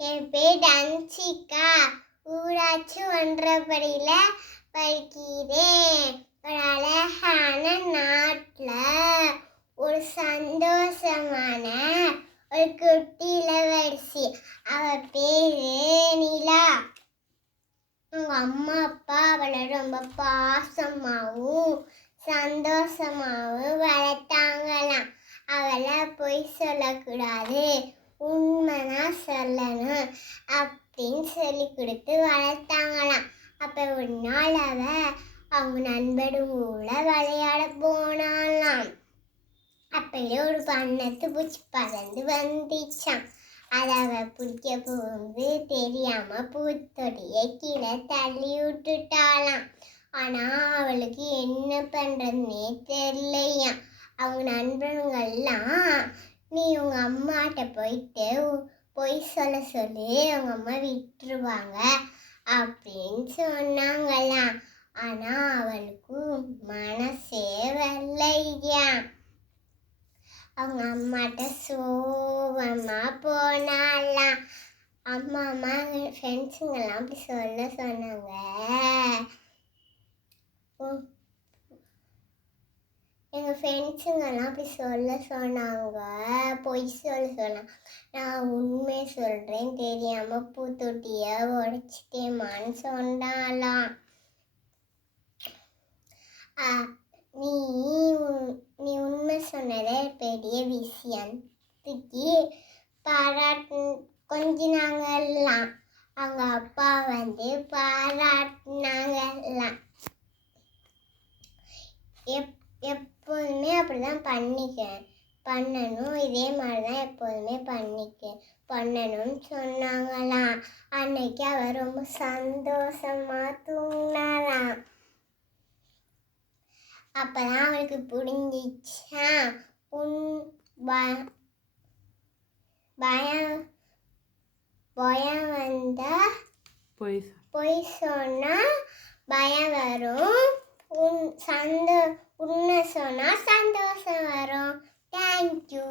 என் பேர் டன்சிகா. ஊராட்சி ஒன்றரைப்படியில் படிக்கிறேன். ஒரு அழகான நாட்டில் ஒரு சந்தோஷமான ஒரு குட்டி இளவரசி. அவ பேரு நிலா. அவங்க அம்மா அப்பா அவளை ரொம்ப பாசமாகவும் சந்தோஷமாகவும் வளர்த்தாங்களாம். அவளை பொய் சொல்லக்கூடாது, உண்மைதான் சொல்லணும் அப்படின்னு சொல்லி கொடுத்து வளர்த்தாங்களாம். அப்போ ஒரு நாள் அவங்க நண்பர்களோட விளையாட போனாலாம். அப்பயே ஒரு வண்ணத்து பூச்சி பறந்து வந்துச்சான். அதை அவ பிடிக்க போகும்போது தெரியாம பூத்தொடியை கீழே தள்ளி விட்டுட்டாளாம். ஆனா அவளுக்கு என்ன பண்றதுன்னே தெரியலையாம். அவங்க நண்பர்கள்லாம், நீ உங்க அம்மாட்ட போயிட்டு பொய் சொல்ல சொல்லி அவங்க அம்மா விட்டுருவாங்க அப்படின்னு சொன்னாங்களாம். ஆனா அவளுக்கு மனசே வரலையா. அவங்க அம்மாட்ட சோகமா போனாலாம். அம்மா ஃப்ரெண்ட்ஸுங்கெல்லாம் அப்படி சொல்ல சொன்னாங்க. எங்கள் ஃப்ரெண்ட்ஸுங்கெல்லாம் அப்படி சொல்ல சொன்னாங்க, பொய் சொல்ல சொன்னாங்க. நான் உண்மை சொல்கிறேன், தெரியாமல் பூத்தொட்டியை உடைச்சிட்டேமான்னு சொன்னாலாம். நீ உண்மை சொன்னதே பெரிய விஷயம் தூக்கி கொஞ்சினாங்கலாம். அவங்க அப்பா பாராட்டினாங்கலாம். எப்போதுமே அப்படிதான் பண்ணணும், இதே மாதிரிதான் எப்போதுமே பண்ணணும்னு சொன்னாங்களாம். அன்னைக்கு அவ ரொம்ப சந்தோஷமா தூங்கினாலாம். அப்பதான் அவளுக்கு புரிஞ்சிச்சா, பயம் வந்தா பொய் சொன்னா பயம் வரும், உண்மை சொன்னா சந்தோஷம் வரும். தேங்க்யூ.